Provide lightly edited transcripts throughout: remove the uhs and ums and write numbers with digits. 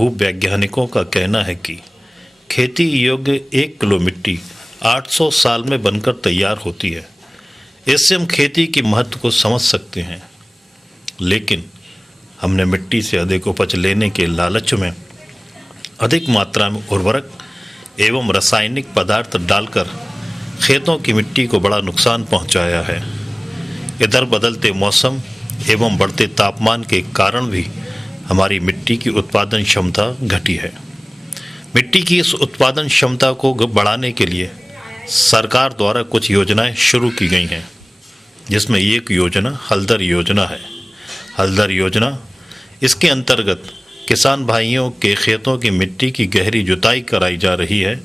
भूवैज्ञानिकों का कहना है कि खेती योग्य 1 किलो मिट्टी 800 साल में बनकर तैयार होती है। इससे हम खेती की महत्व को समझ सकते हैं। लेकिन हमने मिट्टी से अधिक उपज लेने के लालच में अधिक मात्रा में उर्वरक एवं रासायनिक पदार्थ डालकर खेतों की मिट्टी को बड़ा नुकसान पहुंचाया है। इधर बदलते मौसम एवं बढ़ते तापमान के कारण भी हमारी मिट्टी की उत्पादन क्षमता घटी है। मिट्टी की इस उत्पादन क्षमता को बढ़ाने के लिए सरकार द्वारा कुछ योजनाएं शुरू की गई हैं, जिसमें एक योजना हल्दर योजना है। हल्दर योजना इसके अंतर्गत किसान भाइयों के खेतों की मिट्टी की गहरी जुताई कराई जा रही है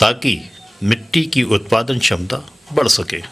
ताकि मिट्टी की उत्पादन क्षमता बढ़ सके।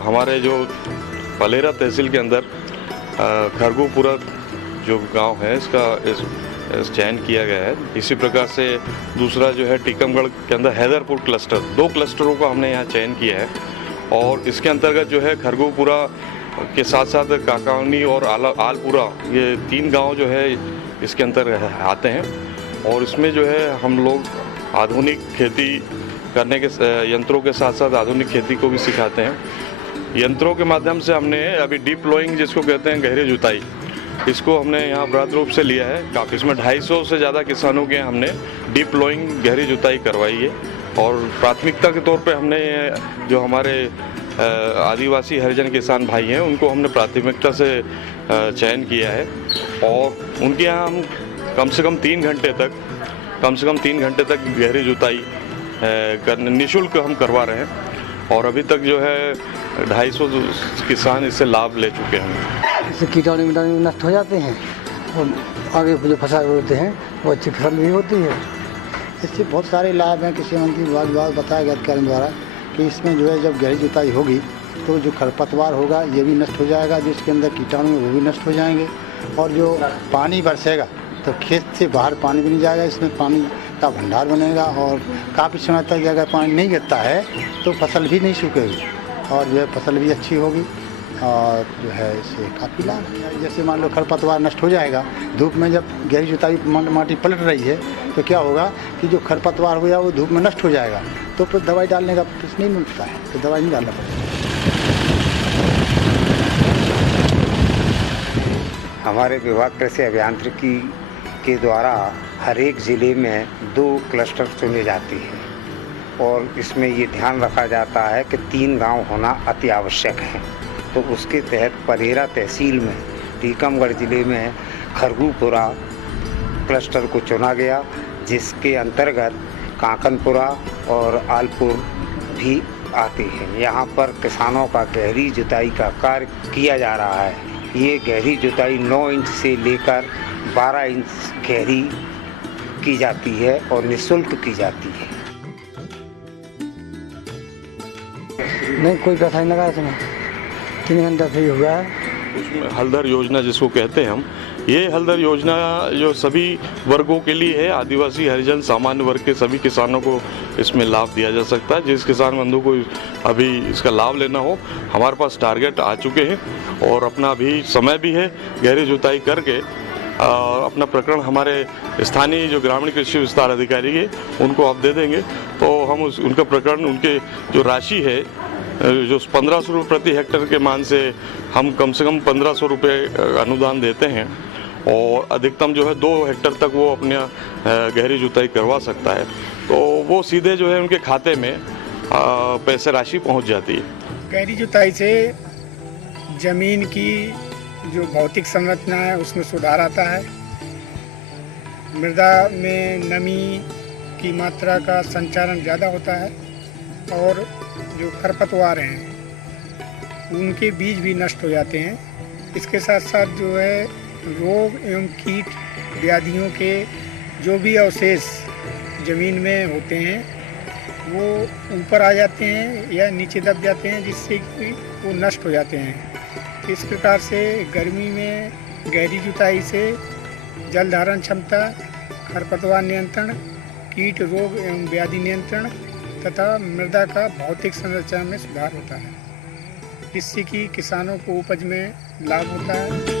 हमारे जो पलेरा तहसील के अंदर खरगूपुरा जो गांव है इसका इस चयन किया गया है। इसी प्रकार से दूसरा जो है टीकमगढ़ के अंदर हैदरपुर क्लस्टर, 2 क्लस्टरों का हमने यहाँ चयन किया है। और इसके अंतर्गत जो है खरगूपुरा के साथ साथ काकावनी और आलपुरा, ये 3 गांव जो है इसके अंतर आते हैं। और इसमें जो है हम लोग आधुनिक खेती करने के यंत्रों के साथ साथ आधुनिक खेती को भी सिखाते हैं। यंत्रों के माध्यम से हमने अभी डीप प्लोइंग जिसको कहते हैं गहरी जुताई, इसको हमने यहाँ बृहद रूप से लिया है। काफ़ी इसमें 250 से ज़्यादा किसानों के हमने डीप प्लोइंग गहरी जुताई करवाई है। और प्राथमिकता के तौर पे हमने जो हमारे आदिवासी हरिजन किसान भाई हैं उनको हमने प्राथमिकता से चयन किया है। और उनके यहाँ हम कम से कम 3 घंटे तक गहरी जुताई निःशुल्क हम करवा रहे हैं। और अभी तक जो है 250 किसान इससे लाभ ले चुके हैं। इससे कीटाणु नष्ट हो जाते हैं और आगे जो फसल होते हैं वो अच्छी फसल भी होती है। इससे बहुत सारे लाभ हैं। कृषि मंत्री विभाग बताया गया अधिकारियों द्वारा कि इसमें जो है जब गहरी जुताई होगी तो जो खरपतवार होगा ये भी नष्ट हो जाएगा, जो इसके अंदर कीटाणु हैं वो भी नष्ट हो जाएंगे। और जो पानी बरसेगा तो खेत से बाहर पानी भी नहीं जाएगा, इसमें पानी का भंडार बनेगा। और काफ़ी समय तक अगर पानी नहीं गिरता है तो फसल भी नहीं सूखेगी और जो है फसल भी अच्छी होगी। और जो है इससे काफ़ी लाभ है। जैसे मान लो खरपतवार नष्ट हो जाएगा, धूप में जब गहरी जुताई माटी पलट रही है तो क्या होगा कि जो खरपतवार हो गया वो धूप में नष्ट हो जाएगा, तो फिर दवाई डालने का कुछ नहीं मिलता है, तो दवाई नहीं डालना पड़ेगा। हमारे विभाग कृषि अभियांत्रिकी के द्वारा हर एक ज़िले में 2 क्लस्टर चुने जाते हैं और इसमें ये ध्यान रखा जाता है कि 3 गांव होना अति आवश्यक है। तो उसके तहत पलेरा तहसील में टीकमगढ़ ज़िले में खरगूपुरा क्लस्टर को चुना गया, जिसके अंतर्गत काकनपुरा और आलपुर भी आते हैं। यहाँ पर किसानों का गहरी जुताई का कार्य किया जा रहा है। ये गहरी जुताई 9 इंच से लेकर 12 इंच गहरी की जाती है और निःशुल्क की जाती है। नहीं, कोई पैसा नहीं लगा इसमें, 3 घंटा से ही हुआ है। उसमें हलधर योजना जिसको कहते हैं हम, ये हलधर योजना जो सभी वर्गों के लिए है, आदिवासी, हरिजन, सामान्य वर्ग के सभी किसानों को इसमें लाभ दिया जा सकता है। जिस किसान बंधु को अभी इसका लाभ लेना हो, हमारे पास टारगेट आ चुके हैं और अपना अभी समय भी है, गहरी जुताई करके अपना प्रकरण हमारे स्थानीय जो ग्रामीण कृषि विस्तार अधिकारी है उनको आप दे देंगे, तो हम उनका प्रकरण, उनके जो राशि है जो 1500 रुपये प्रति हेक्टेयर के मान से हम कम से कम 1500 रुपये अनुदान देते हैं और अधिकतम जो है 2 हेक्टेयर तक वो अपने गहरी जुताई करवा सकता है, तो वो सीधे जो है उनके खाते में पैसे राशि पहुंच जाती है। गहरी जुताई से ज़मीन की जो भौतिक संरचना है उसमें सुधार आता है, मृदा में नमी की मात्रा का संचारण ज़्यादा होता है और जो खरपतवार हैं उनके बीज भी नष्ट हो जाते हैं। इसके साथ साथ जो है रोग एवं कीट व्याधियों के जो भी अवशेष ज़मीन में होते हैं वो ऊपर आ जाते हैं या नीचे दब जाते हैं, जिससे कि वो नष्ट हो जाते हैं। इस प्रकार से गर्मी में गहरी जुताई से जल धारण क्षमता, खरपतवार नियंत्रण, कीट रोग एवं व्याधि नियंत्रण तथा मृदा का भौतिक संरचना में सुधार होता है, जिससे कि किसानों को उपज में लाभ होता है।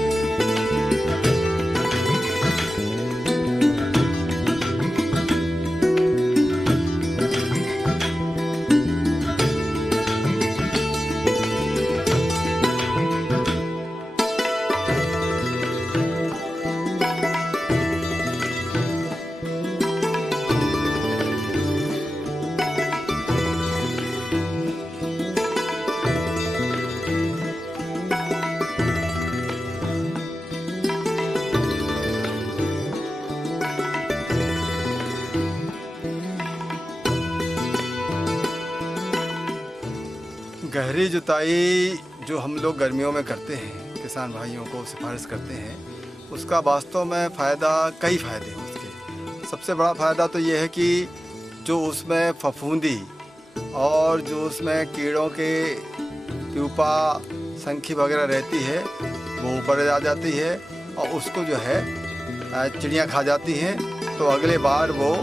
गहरी जुताई जो हम लोग गर्मियों में करते हैं, किसान भाइयों को सिफारिश करते हैं, उसका वास्तव में फ़ायदा, कई फ़ायदे हैं उसके। सबसे बड़ा फ़ायदा तो ये है कि जो उसमें फफूंदी और जो उसमें कीड़ों के प्यूपा, संखी वगैरह रहती है वो ऊपर आ जाती है और उसको जो है चिड़ियाँ खा जाती हैं, तो अगले बार वो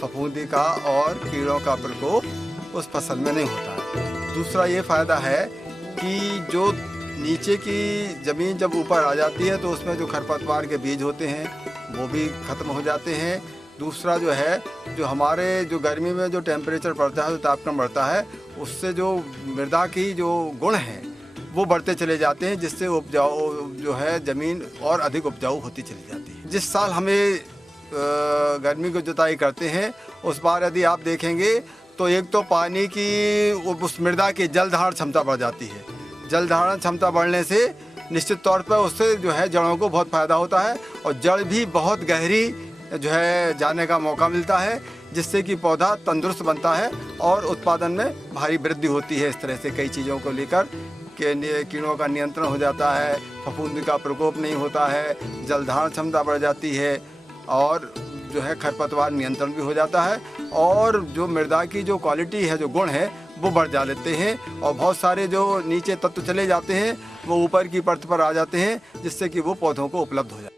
फफूंदी का और कीड़ों का प्रकोप उस फसल में नहीं होता। दूसरा ये फ़ायदा है कि जो नीचे की ज़मीन जब ऊपर आ जाती है तो उसमें जो खरपतवार के बीज होते हैं वो भी ख़त्म हो जाते हैं। दूसरा जो है, जो हमारे जो गर्मी में जो टेम्परेचर बढ़ता है, जो तापमान बढ़ता है, उससे जो मृदा की जो गुण हैं वो बढ़ते चले जाते हैं, जिससे उपजाऊ जो है ज़मीन और अधिक उपजाऊ होती चली जाती है। जिस साल हमें गर्मी की जुताई करते हैं उस बार यदि आप देखेंगे तो एक तो पानी की उस मृदा की जल धारण क्षमता बढ़ जाती है। जल धारण क्षमता बढ़ने से निश्चित तौर पर उससे जो है जड़ों को बहुत फ़ायदा होता है और जड़ भी बहुत गहरी जो है जाने का मौका मिलता है, जिससे कि पौधा तंदुरुस्त बनता है और उत्पादन में भारी वृद्धि होती है। इस तरह से कई चीज़ों को लेकर के कीड़ों का नियंत्रण हो जाता है, फफूंदी का प्रकोप नहीं होता है, जल धारण क्षमता बढ़ जाती है और जो है खरपतवार नियंत्रण भी हो जाता है और जो मृदा की जो क्वालिटी है, जो गुण है, वो बढ़ जा लेते हैं और बहुत सारे जो नीचे तत्व चले जाते हैं वो ऊपर की परत पर आ जाते हैं, जिससे कि वो पौधों को उपलब्ध हो जाए।